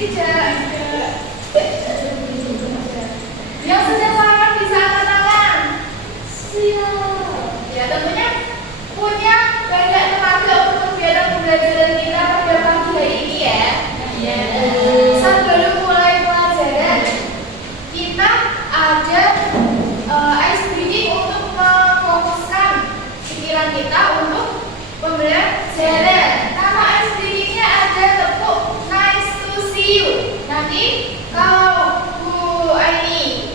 Tidak. Yang sudah sarapan bisa angkat tangan. Siap. Ya, tentunya punya banyak tenaga untuk kegiatan pembelajaran kita pada pagi hari ini ya. Sebelum mulai pelajaran, kita ada ice breathing untuk memfokuskan pikiran kita untuk pembelajaran. Nama ice breathingnya ada tepuk nice to see you. Nanti kalau Bu Aini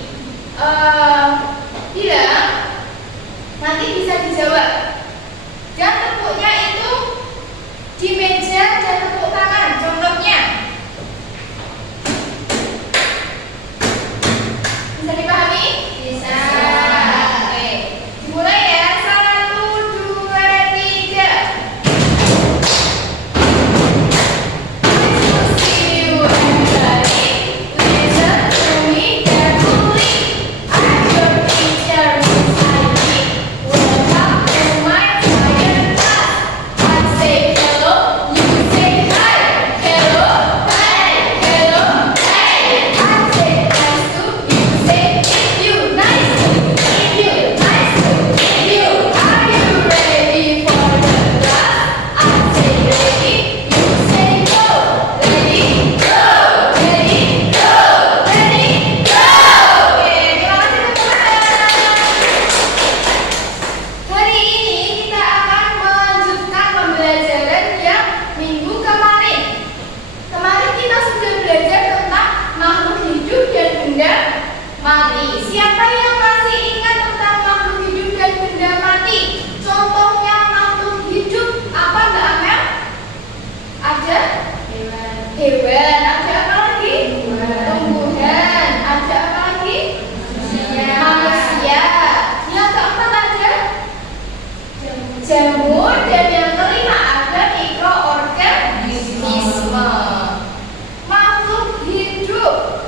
bilang, nanti bisa dijawab. Dan tepuknya itu di meja dan tepuk tangan. Contohnya bisa dipahami? Bisa. Oke, dimulai ya. 1, 2, 3. Mati. Siapa yang masih ingat tentang makhluk hidup dan benda mati? Contohnya makhluk hidup apa, Mbak Amel? Ada hewan. Ada apa lagi? Tumbuhan. Ada apa lagi? Manusia. Yang keempat ada jamur. Dan yang kelima ada mikroorganisme. Makhluk hidup.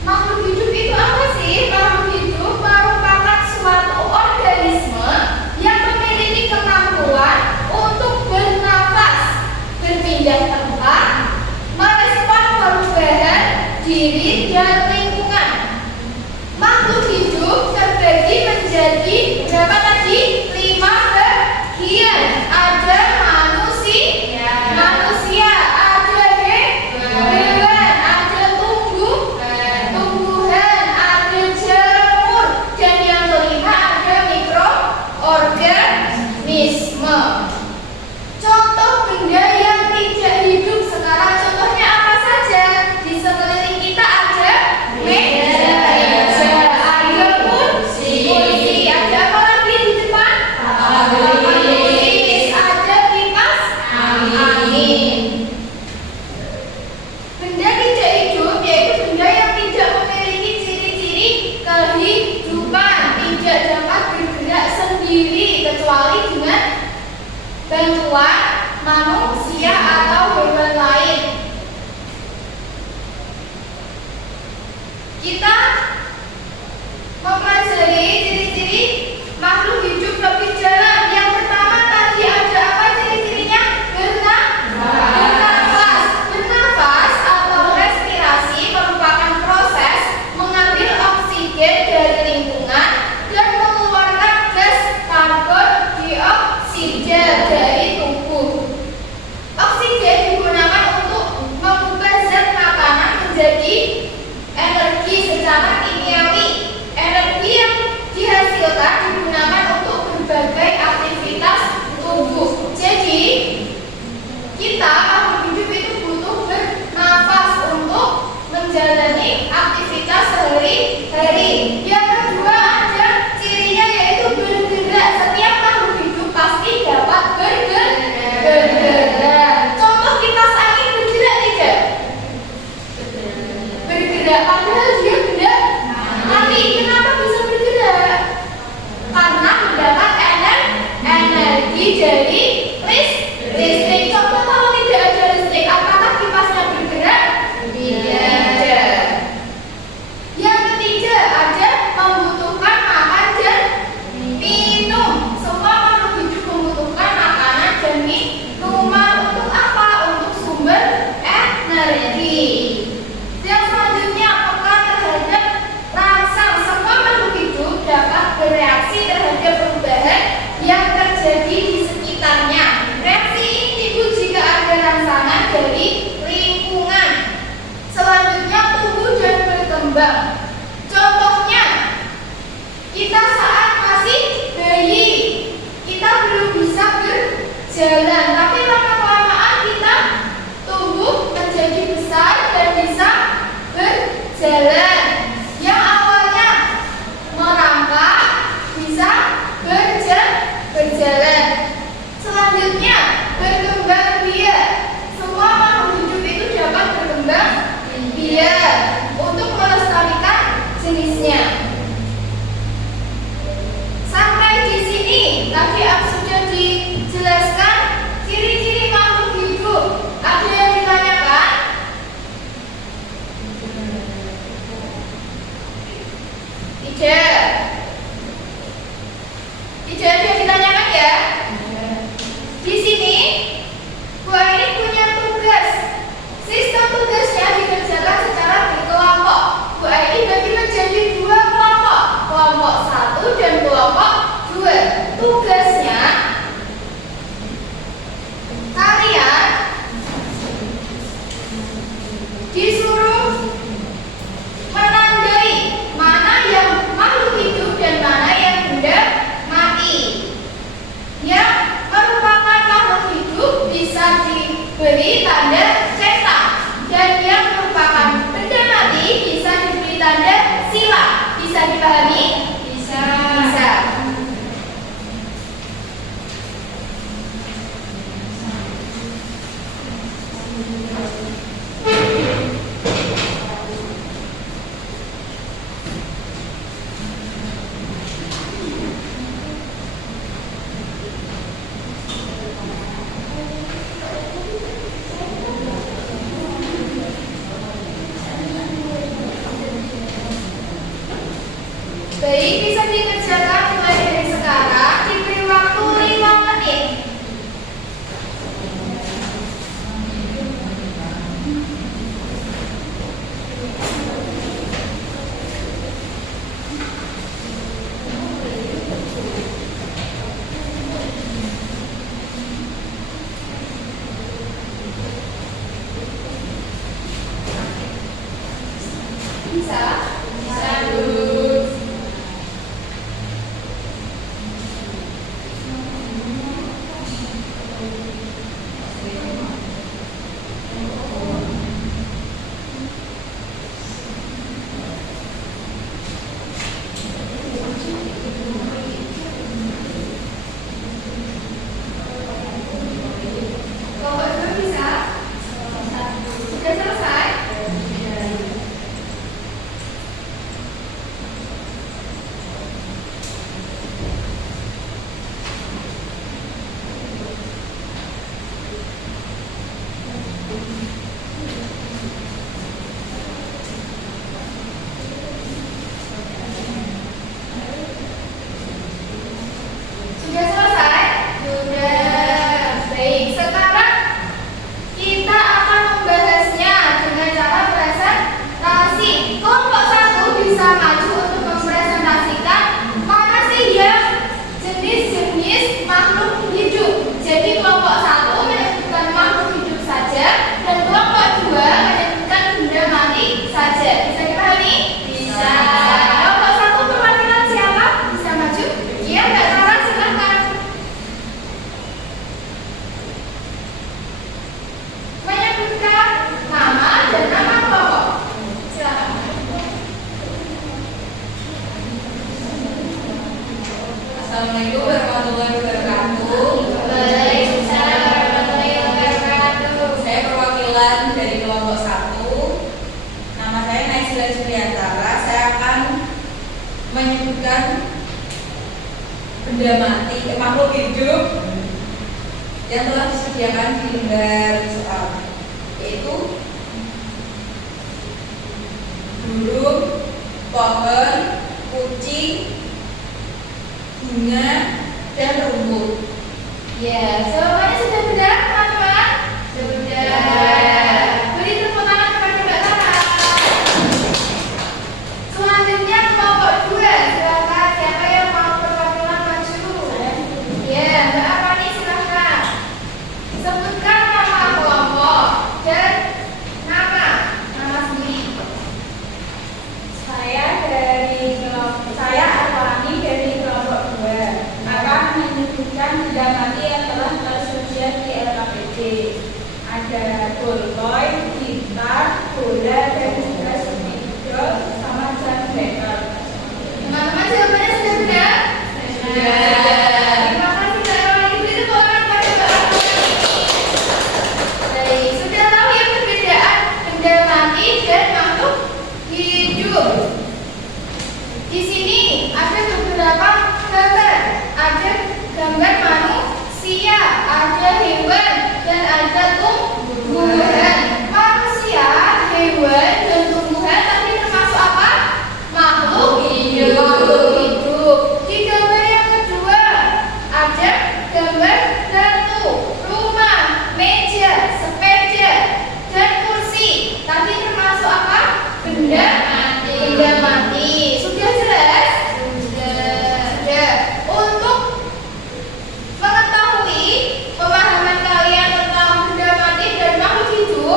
Makhluk hidup itu apa sih? Makhluk hidup merupakan suatu organisme yang memiliki kemampuan untuk bernafas, berpindah tempat, merespon perubahan diri dan lingkungan. Makhluk hidup terbagi menjadi berapa tadi? 5 bagian. Ada manusia, ada hewan, ada tumbuhan, ada jamur, dan yang kelima ada mikroorganisme. Contoh benda yang tidak hidup sekarang, contohnya apa saja? Di sekeliling kita ada meja, ada kursi, ada apa lagi di depan? Tulis, ada kipas angin. Benda tidak hidup yaitu benda yang tidak memiliki ciri-ciri kehidupan, tidak dapat bergerak sendiri kecuali dengan bantuan manusia atau hewan lain. Kita mempelajari ciri-ciri makhluk hidup lebih dalam. Yang pertama tadi ada apa ciri-cirinya? Bernafas. Bernafas atau respirasi merupakan proses mengambil oksigen dari lingkungan dan mengeluarkan gas karbon dioksida dari tubuh. Oksigen digunakan untuk mengubah zat makanan menjadi energi secara kimiawi. Energi yang dihasilkan digunakan untuk berbagai aktivitas tubuh. Jadi kita makhluk hidup itu butuh bernafas untuk menjalani aktivitas sehari-hari. Yang kedua ada cirinya yaitu bergerak. Setiap makhluk hidup pasti dapat bergerak. Contoh kipas angin bergerak tidak? Bergerak, padahal dia benda mati. Kenapa bisa bergerak? Karena mendapat energi dari listrik. Contoh kalau tidak ada listrik, apakah kipasnya bergerak? Tidak. Yang ketiga ada membutuhkan makan dan minum. Semua makhluk hidup membutuhkan makanan dan minuman. Untuk apa? Untuk sumber energi. disuruh menandai mana yang makhluk hidup dan mana yang benda mati. Yang merupakan makhluk hidup bisa diberi tanda cetak, dan yang merupakan benda mati bisa diberi tanda sila. Bisa dipahami? Bisa. Baik, bisa dikerjakan mulai dari sekarang. Diberi waktu 5 menit. Bisa? Bisa, Bu. Kelompok 2 bisa? Sudah selesai? Sudah selesai? Sudah. Baik, sekarang kita akan membahasnya dengan cara presentasi. Kelompok 1 bisa maju untuk mempresentasikan mana sih yang jenis-jenis makhluk hidup. Jadi kelompok 1 menyebutkan makhluk hidup saja, dan kelompok 2 menyebutkan benda mati saja. Bisa dipahami? Bisa. Kelompok 1 perwakilan siapa? Bisa maju? Iya, Mbak Sarah, silahkan. Menyebutkan nama dan nama kelompok. Silakan. Assalamualaikum warahmatullahi wabarakatuh. Waalaikumsalam warahmatullahi wabarakatuh. Saya perwakilan dari kelompok 1. Nama saya Naisila Suryantara. Saya akan menyebutkan benda mati, makhluk hidup yang telah disediakan di lembar soal, yaitu burung, pohon, kucing, bunga, dan rumput. Ya, jawabannya sudah benar, teman-teman? Sudah. Beri tepuk tangan kepada Mbak Sarah. Selanjutnya kelompok 2. Silakan, siapa yang mau perwakilan maju? Ya, Mbak Arwani, silakan. Sebutkan nama kelompok dan nama sendiri. Saya Arwani dari kelompok 2 akan menyebutkan benda mati yang telah tersedia di LKPD. Ada bolpoin, gitar, bola, dan juga spidol sama generator. Teman-teman, jawabannya sudah benar? Sudah. Terima kasih, Mbak Arwani. Beri tepuk tangan kepada Mbak Arwani. Baik, sudah tahu ya perbedaan benda mati dan makhluk hidup. Di sini ada beberapa gambar. Ada gambar manusia, ada hewan, dan ada tumbuhan. Manusia, hewan, dan tumbuhan tadi termasuk apa? Makhluk hidup. Makhluk hidup. Di gambar yang kedua ada gambar batu, rumah, meja, sepeda, dan kursi. Tadi termasuk apa? Benda mati. Benda mati. Sudah jelas? Sudah. Untuk mengetahui pemahaman kalian tentang benda mati dan makhluk hidup,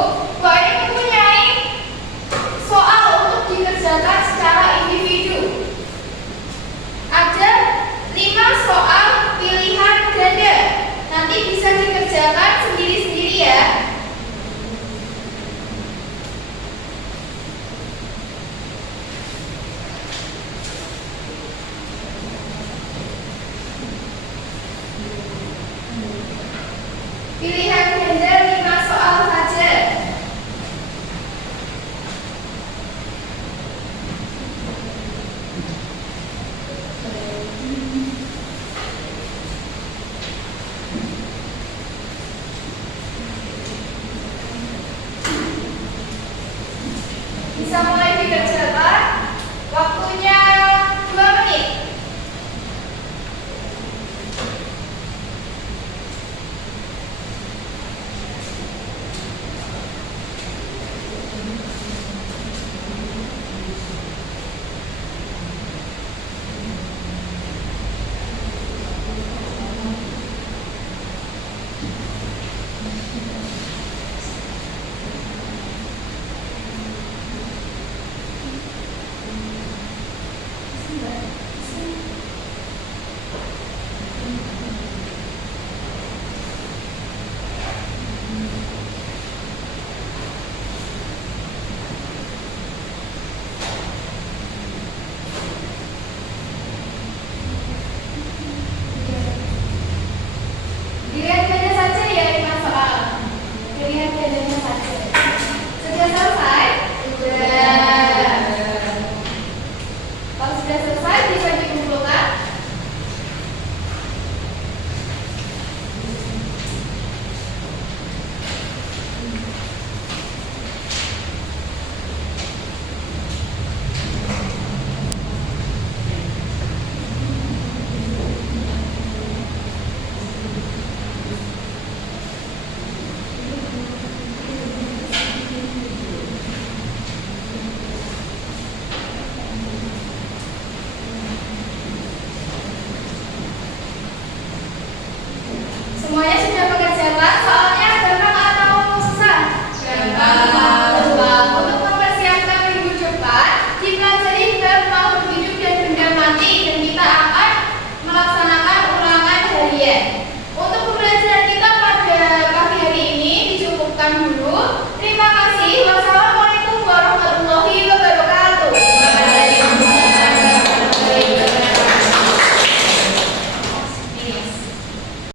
Bisa mulai